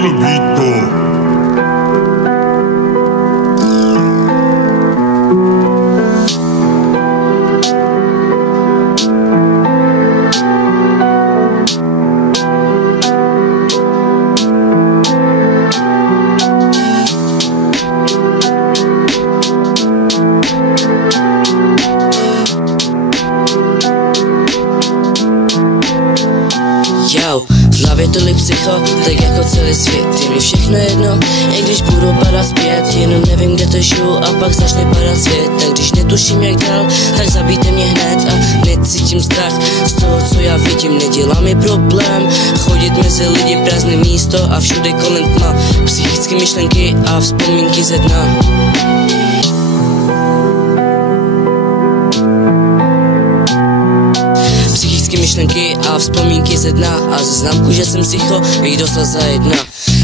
Emil Vito. V hlavě tolik psycho, tak jako celý svět. Je mi všechno jedno, i když budu padat zpět. Jenom nevím, kde to žiju a pak začne padat svět. Tak když netuším jak dál, tak zabijte mě hned. A necítím strach z toho, co já vidím. Nedělá mi problém chodit mezi lidi, prázdné místo a všude kolem tma. Psychické myšlenky a vzpomínky ze dna. Myšlenky a vzpomínky ze dna. A ze známku, že jsem psycho, bych dostal za jedna.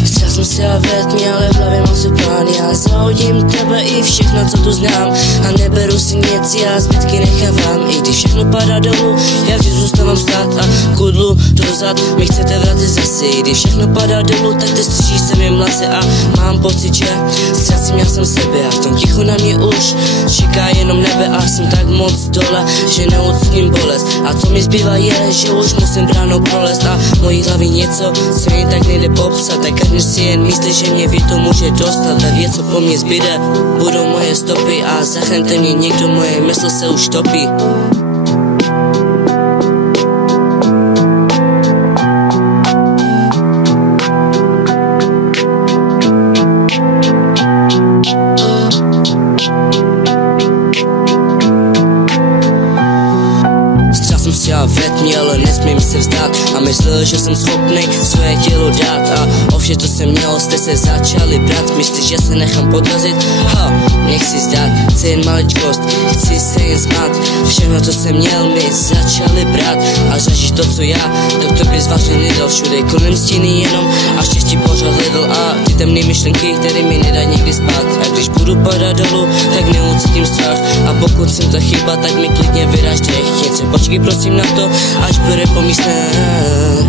Chtěl jsem si a ve tmě, ale v hlavě mám si plán. Já zahodím tebe i všechno, co tu znám. A neberu si nic, já zbytky nechávám. I když všechno padá dolů, já vždy zůstávám stát a kudlu dozad mi chcete vrátit zase. I když všechno padá dolů, tak teď stříží se mi mlace. A mám pocit, že ztracím já jsem sebe. A v tom tichu na mě už čeká jenom nebe. A jsem tak moc dole, že neuctím bolest. A co mi zbývá je, že už musím bránou prolézt. A v mojí hlavě něco, co jen tak nejde popsat. Tak každý si jen myslí, že mě větou může dostat. A ví, co po mně zbyde, budou moje stopy. A zachraňte mě někdo, moje mysl se už topí. Já ve tmě, ale nesmím se vzdát. A myslel, že jsem schopný své tělo dát. A o vše, co jsem měl, jste se začali brát. Myslíš, že se nechám podrazit? Nechci zdát, chci jen maličkost, chci se jen smát. Všechno, co jsem měl, mi začali brát. A zažít to, co já, tak to bys vážně nedal. Všude kolem stíny jenom a štěstí pořád hledal. A ty temné myšlenky, které mi nedají nikdy spát. A když budu padat dolů, tak neucítím strach. A pokud jsem ta chyba, tak mi klidně vyraž dech. Jen se počkej prosím na to, až bude po mých snách.